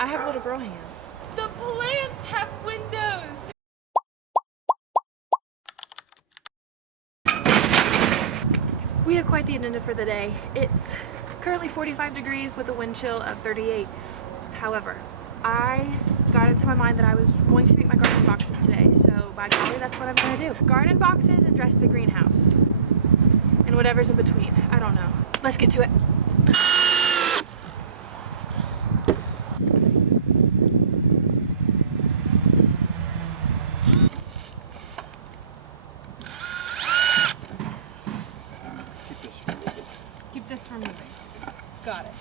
I have little girl hands. The plants have windows! We have quite the agenda for the day. It's currently 45 degrees with a wind chill of 38. However, I got into my mind that I was going to make my garden boxes today, so by golly, that's what I'm gonna do. Garden boxes and dress the greenhouse. And whatever's in between. I don't know. Let's get to it. Keep this from moving. Got it.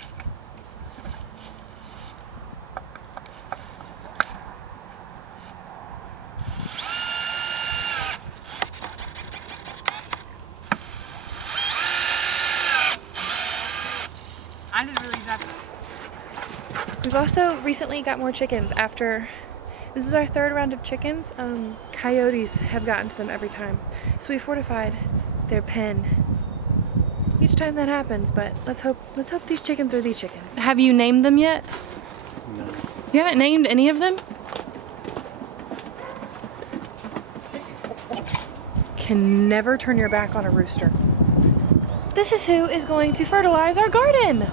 I didn't really do that. We've also recently got more chickens after, this is our third round of chickens. Coyotes have gotten to them every time. So we fortified their pen each time that happens, but let's hope these chickens are these chickens. Have you named them yet? No. You haven't named any of them? Can never turn your back on a rooster. This is who is going to fertilize our garden.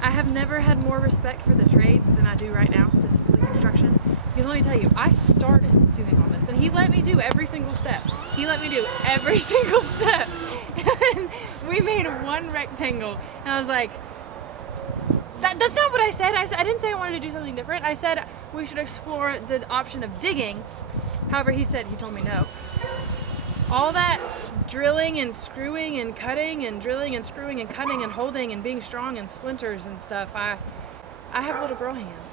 I have never had more respect for the trades than I do right now, specifically construction. Because let me tell you, I started doing all this and he let me do every single step. He let me do every single step. And we made one rectangle and I was like, that's not what I said. I didn't say I wanted to do something different. I said we should explore the option of digging. However, he told me no. All that drilling and screwing and cutting and drilling and screwing and cutting and holding and being strong and splinters and stuff, I have little girl hands.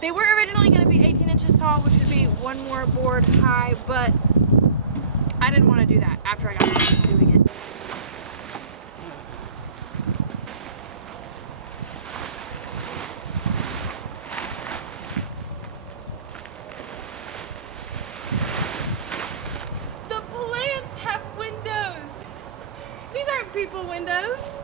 They were originally going to be 18 inches tall, which would be one more board high, but I didn't want to do that after I got started doing it. People windows.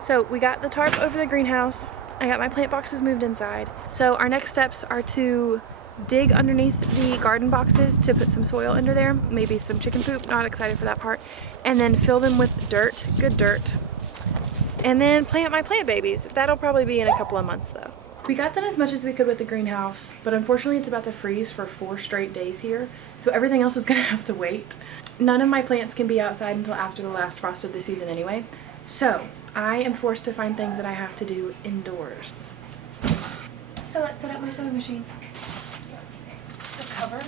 So we got the tarp over the greenhouse. I got my plant boxes moved inside. So our next steps are to dig underneath the garden boxes to put some soil under there, maybe some chicken poop, not excited for that part, and then fill them with dirt, good dirt, and then plant my plant babies. That'll probably be in a couple of months though. We got done as much as we could with the greenhouse, but unfortunately it's about to freeze for 4 straight days here, so everything else is gonna have to wait. None of my plants can be outside until after the last frost of the season anyway, so I am forced to find things that I have to do indoors. So let's set up my sewing machine. Is this a cover?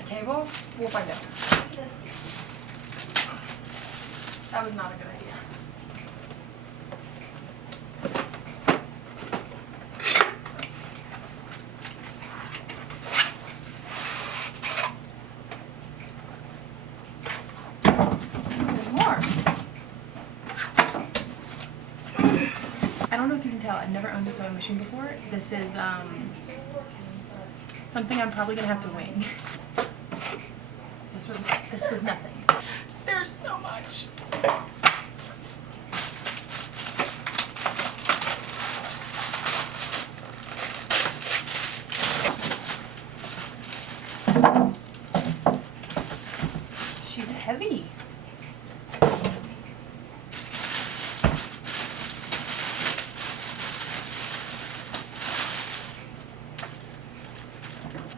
A table? We'll find out. That was not a good idea. I don't know if you can tell, I've never owned a sewing machine before. This is something I'm probably gonna have to wing. This was nothing. There's so much. She's heavy.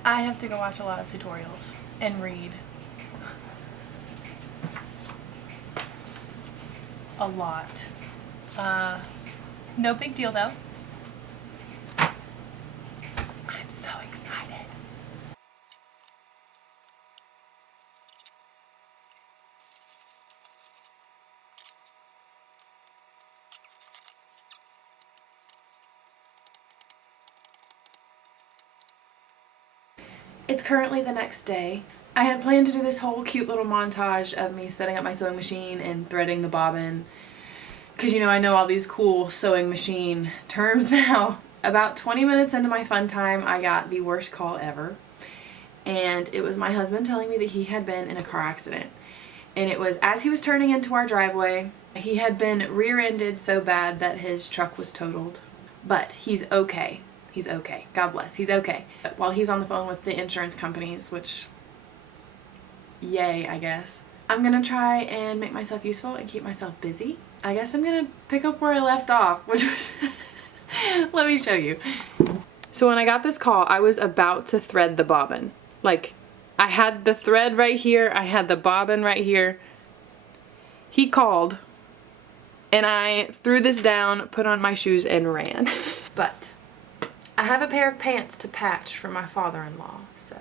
I have to go watch a lot of tutorials and read. A lot. No big deal though. I'm so excited. It's currently the next day. I had planned to do this whole cute little montage of me setting up my sewing machine and threading the bobbin, because you know I know all these cool sewing machine terms now. About 20 minutes into my fun time, I got the worst call ever, and it was my husband telling me that he had been in a car accident. And it was as he was turning into our driveway. He had been rear-ended so bad that his truck was totaled. but he's okay. He's okay. God bless. He's okay. But while he's on the phone with the insurance companies, which, yay, I guess, I'm gonna try and make myself useful and keep myself busy. I guess I'm gonna pick up where I left off, which was, let me show you. So when I got this call, I was about to thread the bobbin. Like, I had the thread right here, I had the bobbin right here. He called, and I threw this down, put on my shoes, and ran. But I have a pair of pants to patch for my father-in-law, so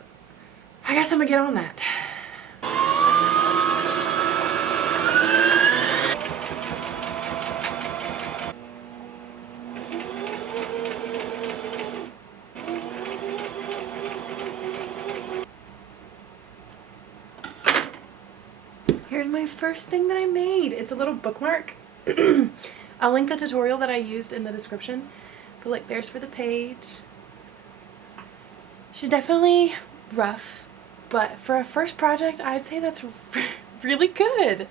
I guess I'm gonna get on that. Here's my first thing that I made. It's a little bookmark. I'll link the tutorial that I used in the description. But like, there's for the page. She's definitely rough, but for a first project, I'd say that's really good.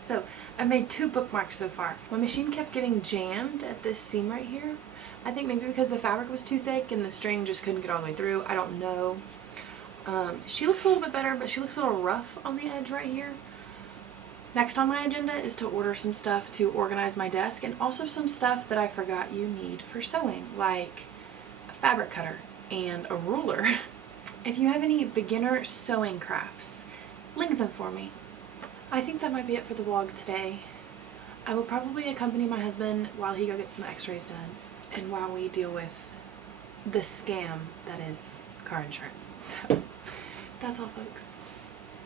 So I've made 2 bookmarks so far. My machine kept getting jammed at this seam right here. I think maybe because the fabric was too thick and the string just couldn't get all the way through. I don't know. She looks a little bit better, but she looks a little rough on the edge right here. Next on my agenda is to order some stuff to organize my desk, and also some stuff that I forgot you need for sewing, like a fabric cutter and a ruler. If you have any beginner sewing crafts, link them for me. I think that might be it for the vlog today. I will probably accompany my husband while he go gets some x-rays done, and while we deal with the scam that is car insurance. So that's all, folks.